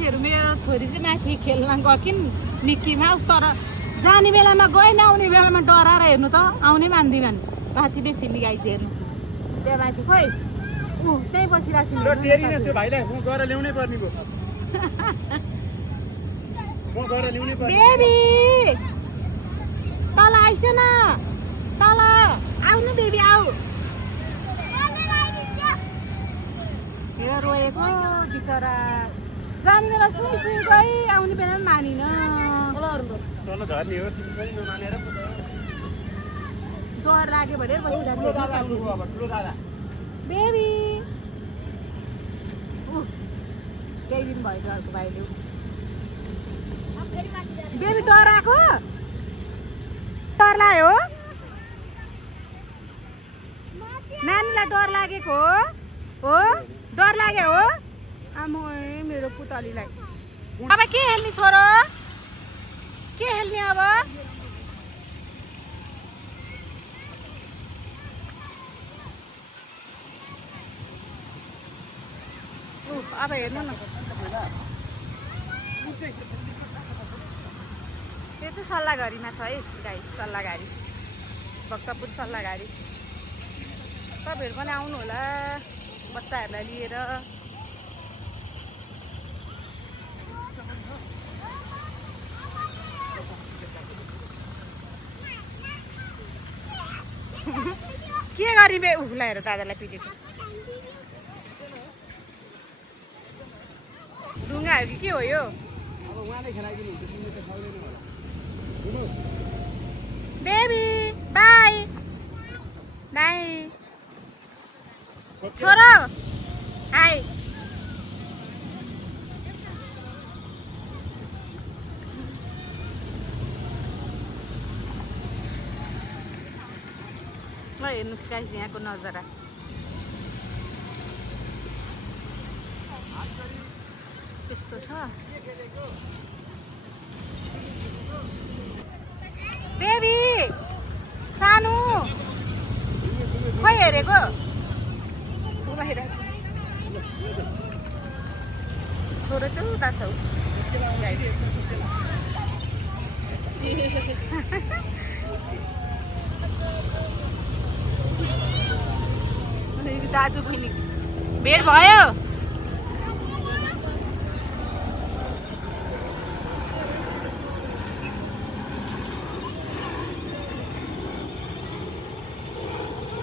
साथीहरू मेरो छोरी चाहिँ माथि खेल्न गइन् मिक्की माउस तर जाने बेलामा गएन आउने बेलामा डराएर हेर्नु त आउनै मान्दिनन् माथि नै छिन्नी गाइस हेर्नु त्यहाँ माथि खोइ त्यही बसिरहेको छु त्यो भाइलाई म गएर ल्याउनै पर्ने भयो म गएर ल्याउनै पर्ने बेबी तल आइस न तल आउनु बेबी आऊ हेर रोएको बिचरा जाने बेला सुई सुई गई आउने बेलामा मानिन तल झर्ने हो तिमी पनि नमानेर डर लाग्यो भने ठुलो दादा बेबी केही दिन भयो डरको भाइले बेबी डराएको डर लाग्यो नानीलाई डर लागेको हो डर लाग्यो हो आमा मेरो पुतलीलाई अब के खेल्ने छोरो के खेल्ने अब अब हेर्नु न त्यो चाहिँ सल्लाहघारीमा छ है गाइस सल्लाहघारी भक्तपुर सल्लाहघारी तपाईँहरू पनि आउनु होला बच्चाहरूलाई लिएर के गरिबे उखुला हेर दादालाई पिटेको ढुङ्गाहरू कि के हो यो बेबी बाई बाई छोरो हाई ल हेर्नुहोस् गाइस यहाँको नजारा यस्तो छ बेबी सानो खोइ हेरेको छोरो चाहिँ उता छौ दाजु बहिनी भेट भयो